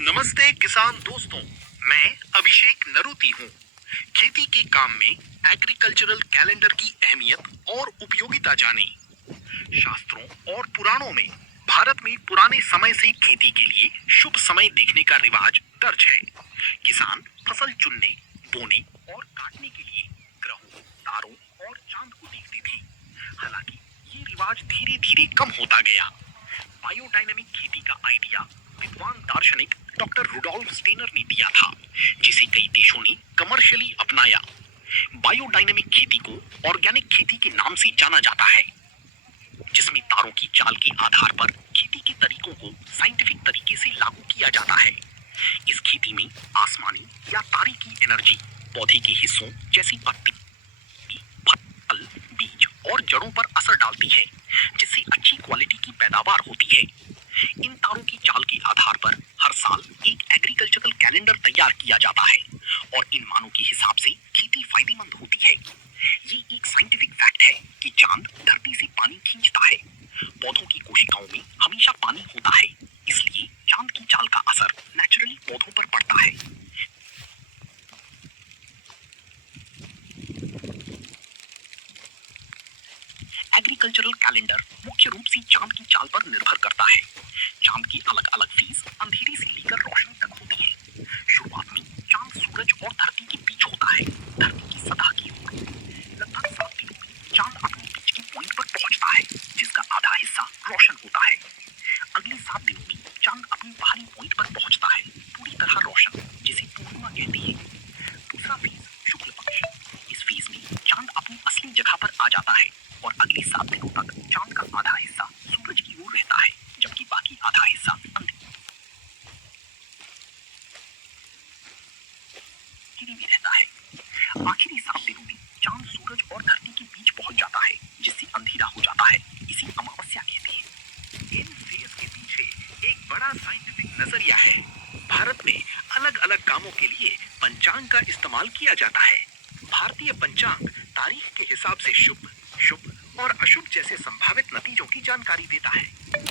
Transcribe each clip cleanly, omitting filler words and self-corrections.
नमस्ते किसान दोस्तों। मैं अभिषेक नरूती हूँ। खेती के काम में एग्रीकल्चरल कैलेंडर की अहमियत और उपयोगिता जाने। शास्त्रों और पुराणों में भारत में पुराने समय से खेती के लिए शुभ समय देखने का रिवाज दर्ज है। किसान फसल चुनने, बोने और काटने के लिए ग्रहों, तारों और चांद को देखते थे। हालांकि ये रिवाज धीरे धीरे कम होता गया। बायोडायनेमिक खेती का आइडिया विद्वान दार्शनिक डॉक्टर रुडोल्फ स्टेनर ने दिया था, जिसे कई देशों ने कमर्शियली अपनाया। बायोडायनेमिक खेती को ऑर्गेनिक खेती के नाम से जाना जाता है, जिसमें तारों की चाल के आधार पर खेती के तरीकों को साइंटिफिक तरीके से लागू किया जाता है। इस खेती में आसमानी या तारे की एनर्जी पौधे के हिस्सों जैसी पत्ती, फल, बीज और जड़ों पर असर डालती है, जिससे अच्छी क्वालिटी की पैदावार होती है। इन तारों की चाल के आधार पर हर साल एक एग्रीकल्चरल कैलेंडर तैयार किया जाता है और इन मानों के हिसाब से खेती फायदेमंद होती है। ये एक साइंटिफिक फैक्ट है कि चांद धरती से पानी खींचता है। पौधों की कोशिकाओं में हमेशा पानी होता है, इसलिए चांद की चाल का असर नेचुरली पौधों पर पड़ता है। एग्रीकल्चरल कैलेंडर मुख्य रूप से चांद की चाल पर निर्भर करता है। चांद की अलग अलग फेज अंधेरे से लेकर रोशनी तक होती है। शुरुआत में चांद सूरज और धरती के बीच होता है, धरती की सतह की ओर। लगभग 7 दिनों में चांद अपनी पिच की पॉइंट पर पहुंचता है, जिसका आधा हिस्सा रोशन होता है। अगले 7 दिनों में चांद अपनी बाहरी पॉइंट पर पहुंचता है, पूरी तरह रोशन, जिसे पूर्णिमा कहते हैं। दूसरा फेज शुक्ल पक्ष। इस फेज में चांद अपनी असली जगह पर आ जाता है और अगले 7 दिनों तक चांद का आधा हिस्सा सूरज की ओर रहता है, जबकि बाकी आधा हिस्सा अंधेरे में रहता है। आखिरी 7 दिनों में चांद सूरज और धरती के बीच पहुंच जाता है, जिससे अंधेरा हो जाता है। इसे अमावस्या कहते हैं। इन फेज के पीछे एक बड़ा साइंटिफिक नजरिया है। भारत में अलग अलग कामों के लिए पंचांग का इस्तेमाल किया जाता है। भारतीय पंचांग तारीख के हिसाब से शुभ, शुभ और अशुभ जैसे संभावित नतीजों की जानकारी देता है।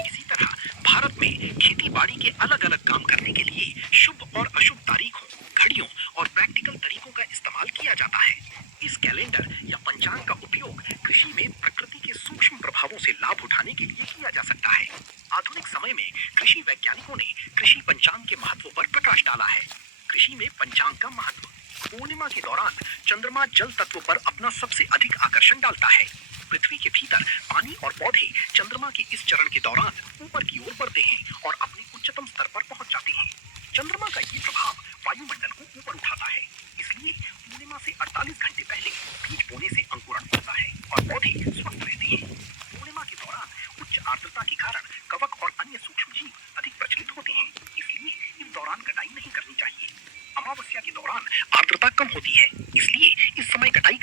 इसी तरह भारत में खेती बाड़ी के अलग अलग काम करने के लिए शुभ और अशुभ तारीखों, घड़ियों और प्रैक्टिकल तरीकों का इस्तेमाल किया जाता है। इस कैलेंडर या पंचांग का उपयोग कृषि में प्रकृति के सूक्ष्म प्रभावों से लाभ उठाने के लिए किया जा सकता है। आधुनिक समय में कृषि वैज्ञानिकों ने कृषि पंचांग के महत्व पर प्रकाश डाला है। कृषि में पंचांग का महत्व। पूर्णिमा के दौरान चंद्रमा जल तत्व पर अपना सबसे अधिक आकर्षण डालता है। पृथ्वी के भीतर पानी और पौधे चंद्रमा के इस चरण के दौरान ऊपर की ओर बढ़ते हैं और अपने उच्चतम स्तर पर पहुंच जाते हैं। चंद्रमा का ये प्रभाव वायुमंडल को ऊपर उठाता है, इसलिए पूर्णिमा से 48 घंटे पहले बीज बोने से अंकुरण होता है और पौधे स्वस्थ रहते हैं। पूर्णिमा के दौरान उच्च आर्द्रता के कारण कवक और अन्य सूक्ष्म जीव अधिक प्रचलित होते हैं, इसलिए इस दौरान कटाई नहीं करनी चाहिए। अमावस्या के दौरान आर्द्रता कम होती है, इसलिए इस समय कटाई